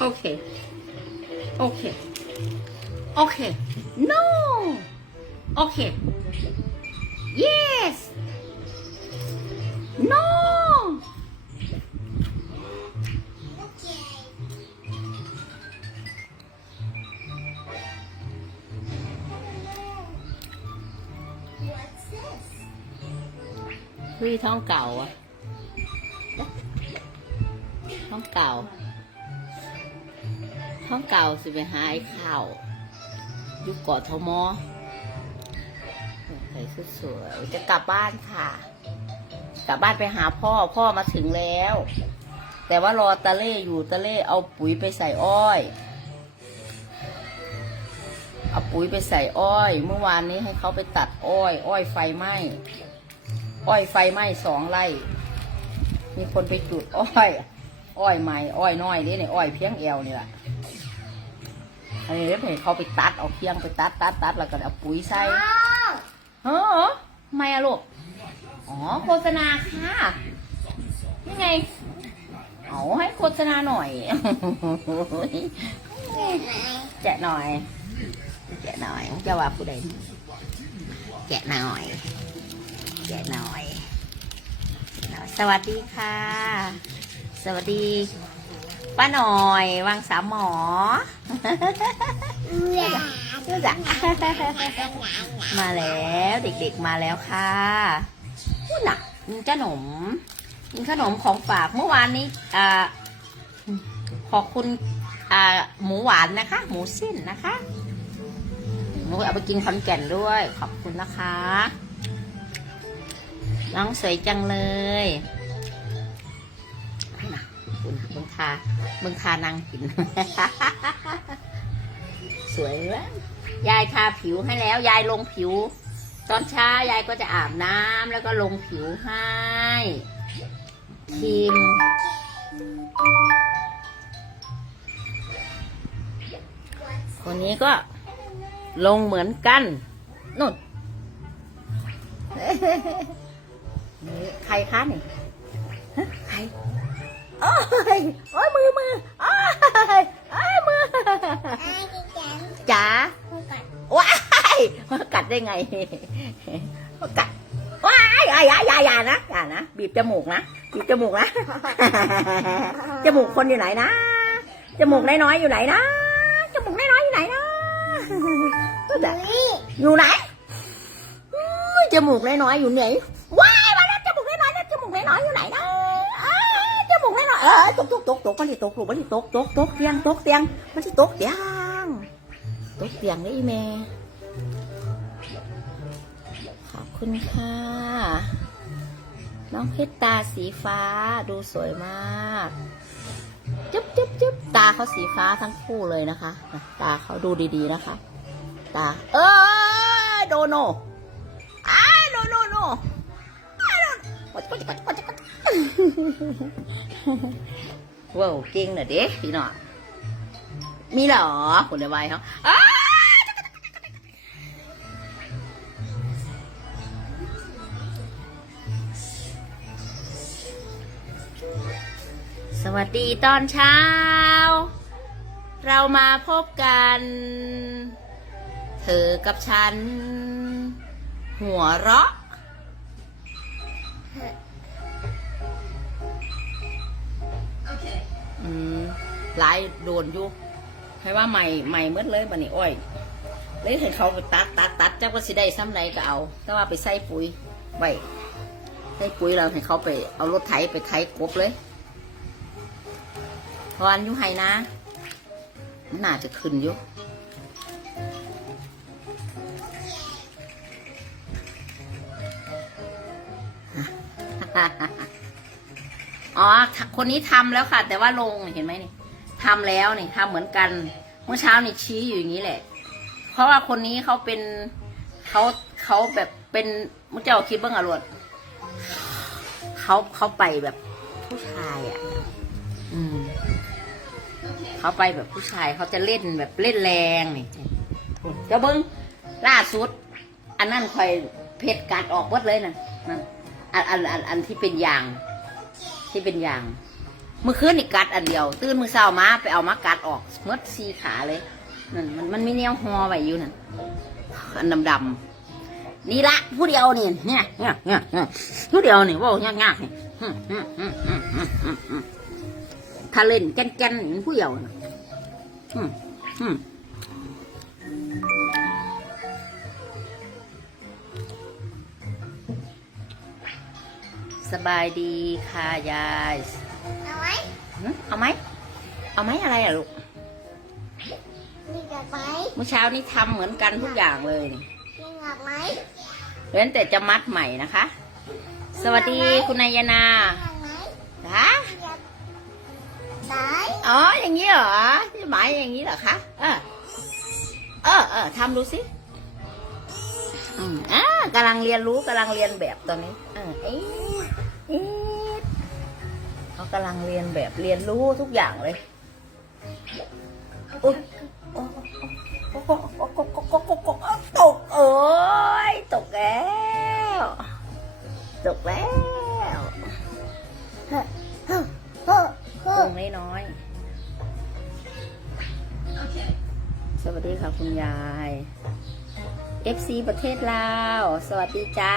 Okay. Okay. Okay. No. Okay. Yes. No. What's this? เฮ้ยท้องเก่าอะท้องเก่า ท้องเก่าสิไปหาไอ้ข้าวยู่เกาะทมใส่ชุดสวยจะกลับบ้านค่ะ กลับบ้านไปหาพ่อพ่อมาถึงแล้ว แต่ว่ารอตาเล่อยู่ตาเล่เอาปุ๋ยไปใส่อ้อย เอาปุ๋ยไปใส่อ้อย เมื่อวานนี้ให้เขาไปตัดอ้อย อ้อยไฟไหม้อ้อยไฟไหม้สองไร่ มีคนไปจุดอ้อย อ้อยใหม่ อ้อยน้อยนี่เนี่ยอ้อยเพียงเอวนี่แหละ อันนี้เดี๋ยวให้เขาไปตัดเอาเคียงไปตัดตัดตัดแล้วก็เอาปุ๋ยใส่ Oh! เฮ้อทำไมอะลูก อ๋อโฆษณาค่ะนี่ไง เอาให้โฆษณาหน่อยแกะหน่อยแกะหน่อยจะว่าผู้ใดแกะหน่อยแกะหน่อย สวัสดีค่ะ สวัสดี ป้าหน่อย วังสามหมอ Yeah. รู้จักมาแล้วเด็กๆมาแล้วค่ะพูดหนักกินขนมกินขนมของฝากเมื่อวานนี้อ่าขอบคุณอ่าหมูหวานนะคะ หมูเส้นนะคะหนูเอาไปกินคอนแก่นด้วย ขอบคุณนะคะ น้องสวยจังเลย คุณเบึงคาเบึงคานางกิน สวยแล้วยายทาผิวให้แล้ว ยายลงผิว ตอนเช้ายายก็จะอาบน้ำแล้วก็ลงผิวให้ครีมคนนี้ก็ลงเหมือนกันนู่นใครคะนี่ใคร โอ้ยโอ้ยมือมือโอ้ยโอ้ยมือจ๋าว้ายกัดได้ไงกัดว้ายอย่าอย่าอย่าอย่านะอย่านะบีบจมูกนะบีบจมูกนะจมูกคนอยู่ไหนนะจมูกน้อยๆอยู่ไหนนะจมูกน้อยๆอยู่ไหนนะอยู่ไหนอุ้ยจมูกน้อยๆอยู่ไหน จมูกน้อยตกตกตกตกมันที่ตกลูกมันที่ตกตกตกเตียงตกเตียงมันที่ตกเตียงตกเตียงได้อีเมขอบคุณค่ะ น้องเพชรตาสีฟ้าดูสวยมากจุ๊บจุ๊บจุ๊บตาเขาสีฟ้าทั้งคู่เลยนะคะ ตาเขาดูดีๆนะคะ ตา เออโดโนอ้าโนโนโน ว้าวเก่งน่ะเด็กพี่น้องมีเหรอคนในวัยเขาอ้าสวัสดีตอนเช้า เรามาพบกัน เธอกับฉัน หัวเราะ อืมหลายโดนอยู่ให้ว่าใหม่ใหม่เมื่อเลยบันนี้อ้อยเลยให้เขาไปตัดตัดตัดเจ้าก็สิได้ซ้ำใดก็เอา แต่ว่าไปใส่ปุ๋ยไว้ใส่ปุ๋ยเราให้เขาไปเอารถไถไปไถกบเลยพราะอันอยู่ไฮนะมันน่าจะขึ้นอยู่ อ๋อ คนนี้ทำแล้วค่ะ แต่ว่าลงเห็นไหมนี่ทำแล้วนี่ทำเหมือนกัน เมื่อเช้านี่ชี้อยู่อย่างนี้แหละ เพราะว่าคนนี้เขาเป็นเขาเขาแบบเป็นมุเจ้าคิดบ้างอะรวดเขาเขาไปแบบผู้ชายอะอืมเขาไปแบบผู้ชายเขาจะเล่นแบบเล่นแรงนี่เจ้าเบิ้งล่าสุด อันนั้นคอยเพชรกัดออกหมดเลยนะนั่นอันอันอันอันที่เป็นยาง ที่เป็นอย่างเมื่อคืนนี่กัดอันเดียว ตื่นมือเช้ามาไปเอามากัดออกเมดสีขาเลยนั่นมันมันมีแนวหอไว้อยู่นั่นอันดำๆนี่ละผู้เดียวนี่เนี่ยเนี่ยเนี่ยผู้เดียวนี่ว่ายากๆนี่อืมอืมอืมอืมอืมอืมอืมถ้าเล่นแก่นๆนี่ผู้เดียวนะ สบายดีค่ะยายเอาไหมหึเอาไหมเอาไหมอะไรอะลูกมีกับไหมเมื่อเช้านี้ทำเหมือนกันทุกอย่างเลยนี่มีกับไหมเว้นแต่จะมัดใหม่นะคะ สวัสดีคุณนายนามีกับไหมฮะมีกับไหนอ๋ออย่างนี้เหรอที่หมายอย่างนี้เหรอคะเออเออเออทำดูสิอืมอ่ากำลังเรียนรู้กำลังเรียนแบบตอนนี้เออ เอ๊ะเขากำลังเรียนแบบเรียนรู้ทุกอย่างเลยอุ๊ยโอ้โอ้โอ้โอ้โอ้โอ้โอ้โอ้โอ้ตกเอ้ยตกแล้วตกแล้วเฮ้อเฮ้อเฮ้อเฮ้อตรงน้อยๆสวัสดีค่ะคุณยาย FC ประเทศลาว สวัสดีจ้า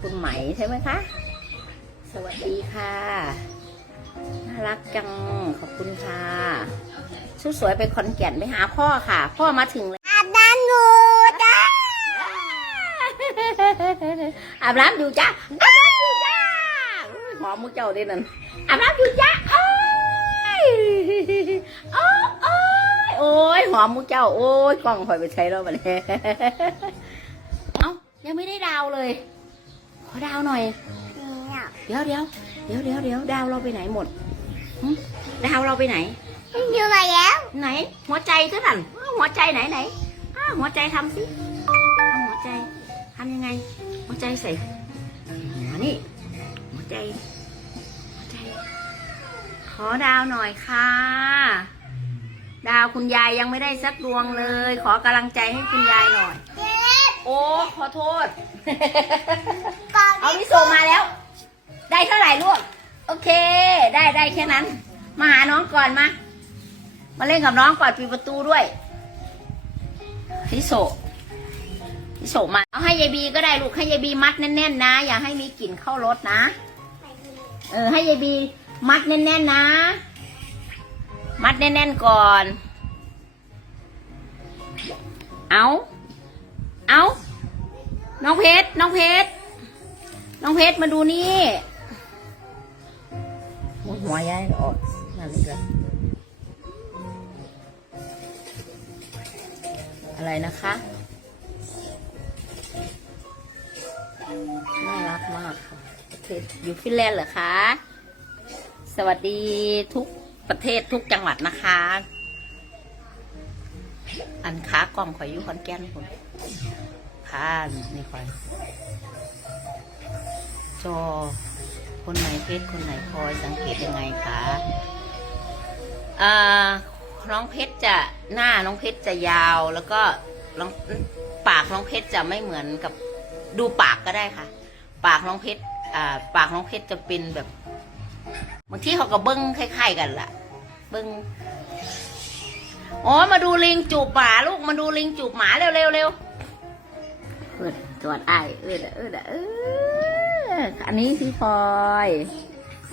คุณไหมใช่ไหมคะ สวัสดีค่ะ น่ารักจัง ขอบคุณค่ะชุดสวยไปคอนแก่นไปหาพ่อค่ะ พ่อมาถึงแล้วอาบน้ำอยู่จ้าอาบน้ำอยู่จ้าอาบน้ำอยู่จ้าอุ๊ยหอมมุกเจ้าด้วยนั่นอาบน้ำอยู่จ้าโอ้ยโอ้ยโอ้ยโอ้ยหอมมุกเจ้า โอ้ยกล้องคอยไปใช้แล้วบัดนี้เอ้ายังไม่ได้ดาวเลย ขอดาวหน่อย เนี่ยเดี๋ยวเดี๋ยวเดี๋ยวเดี๋ยวเดี๋ยวดาวเราไปไหนหมดหึดาวเราไปไหนอยู่ไหนแล้ว ไหน หัวใจเท่านั้นอ้าวหัวใจไหนไหนอ้าวหัวใจทำสิทำหัวใจทำยังไง หัวใจใส่หัวนี่หัวใจหัวใจ ขอดาวหน่อยค่ะ ดาวคุณยายยังไม่ได้สักดวงเลย ขอกำลังใจให้คุณยายหน่อยเจ็บโอ้ขอโทษก่อนเอามิโซมาแล้ว ได้เท่าไหร่ลูก โอเค ได้ได้แค่นั้น มาหาน้องก่อนมา มาเล่นกับน้องก่อนปิดประตูด้วยพิโซพิโซมาเอาให้ยายบีก็ได้ลูกให้ยายบีมัดแน่นๆนะ อย่าให้มีกลิ่นเข้ารถนะ เออให้ยายบีมัดแน่นๆนะ มัดแน่นๆก่อน เอาเอาน้องเพชร น้องเพชร น้องเพชร มาดูนี่ หัวหัวยายออกนั่นเลยอะไรนะคะน่ารักมากค่ะประเทศอยู่ฟินแลนด์เหรอคะสวัสดีทุกประเทศทุกจังหวัดนะคะ อันขากล้องขอยอยู่คอนแก่นคนค่ะนี่คอยจอ คนไหนเพชรคนไหนพลอยสังเกตยังไงคะอ่าน้องเพชรจะหน้าน้องเพชรจะยาว แล้วก็น้องปากน้องเพชรจะไม่เหมือนกับดูปากก็ได้ค่ะ ปากน้องเพชรอ่าปากน้องเพชรจะเป็นแบบบางที่เขาก็เบิ้งคล้าย ๆ กันล่ะ เบิ้งอ๋อมาดูลิงจูบหมาลูกมาดูลิงจูบหมาเร็วๆเร็วเร็วเอิดจวดไอเอิดอเอิดอะเอ ออันนี้พี่พลอย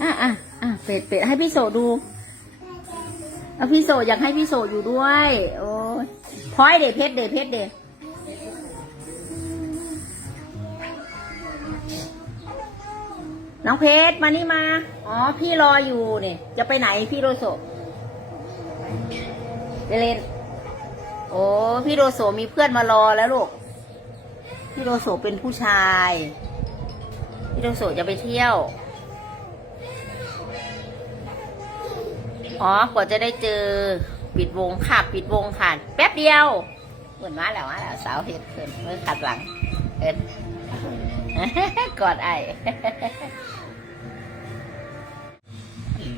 อะอะอะเป็ดเป็ดให้พี่โสดูเอาพี่โสอยากให้พี่โสอยู่ด้วย โอ้ยพลอยเดเพชรเดเพชรเดน้องเพชรมานี่มา อ๋อ พี่รออยู่เนี่ย จะไปไหนพี่โรโซไปเล่นโอ้พี่โรโซมีเพื่อนมารอแล้วลูก พี่โรโซเป็นผู้ชาย พี่โรโซจะไปเที่ยว อ๋อกว่าจะได้เจอปิดวงค่ะ ปิดวงค่ะ แป๊บเดียว เหมือนมาแล้วมาแล้วสาวเห็ดเพิ่นเมื่อขัดหลังเอินกอดไอ้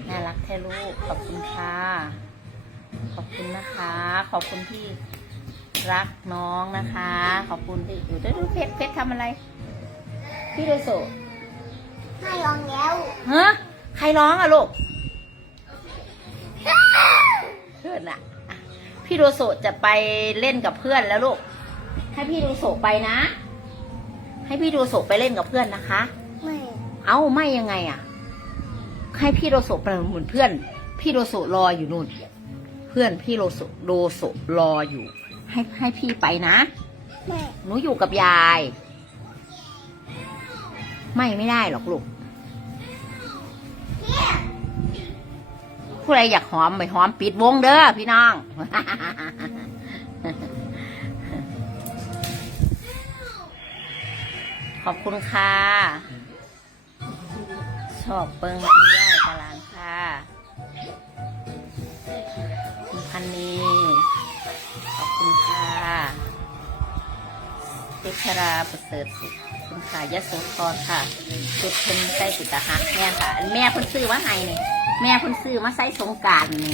น่ารักแท้ลูก ขอบคุณค่ะ ขอบคุณนะคะ ขอบคุณที่รักน้องนะคะ ขอบคุณที่อยู่ด้วยเพชรเพชรทำอะไร พี่โดโซ ไม่ลองแล้วฮะใครร้องอะลูกไเชิญอะอะพี่โดโซจะไปเล่นกับเพื่อนแล้วลูก ให้พี่โดโซไปนะ ให้พี่โดโซไปเล่นกับเพื่อนนะคะ ไม่ เอ้าไม่ยังไงอะให้พี่โดโซไปเหมือนเพื่อน พี่โดโซรออยู่นู่น เพื่อนพี่โดโซโดโซรออยู่ ให้ให้พี่ไปนะไม่หนูอยู่กับยาย ไม่ไม่ได้หรอกลูก ผู้ใดอยากหอมไปหอมปิดวงเด้อพี่น้อง ขอบคุณค่ะ ชอบเปิ้งคุณย่ายตลานค่ะคุณพันนีขอบคุณค่ะเพชราประเสริฐสุขคุณค่ะยะโสธรค่ะจุดเพิ่นใส่ติดตาหักแม่ค่ะ แม่เพิ่นซื้อมาให้นี่ย แม่เพิ่นซื้อมาใส่สงการนี่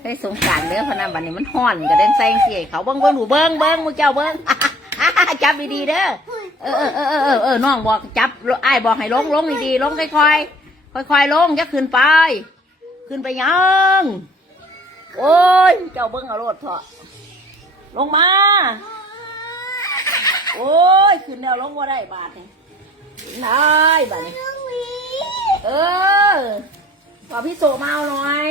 ใส่สงการเด้อพนันบัดนี้มันห่อนก็เด่นใส่จังซี่ให้เขาเบิ้งเบิ้งหนูเบิ้งเบิ้งมึงเจ้าเบิ้งจับดีๆเด้อเออเออเออเออน้องบอกจับไอ้ายบอกให้ลงลงดีๆลงค่อยๆค่อยๆลงอย่าขึ้นไป ขึ้นไปยังโอ้ยเจ้าเบิ้งเอารถเถอะลงมาโอ้ยขึ้นแล้วลงว่าได้บาทนี่ได้บาทนี่ เออบอกพี่โสมาเอาหน่อย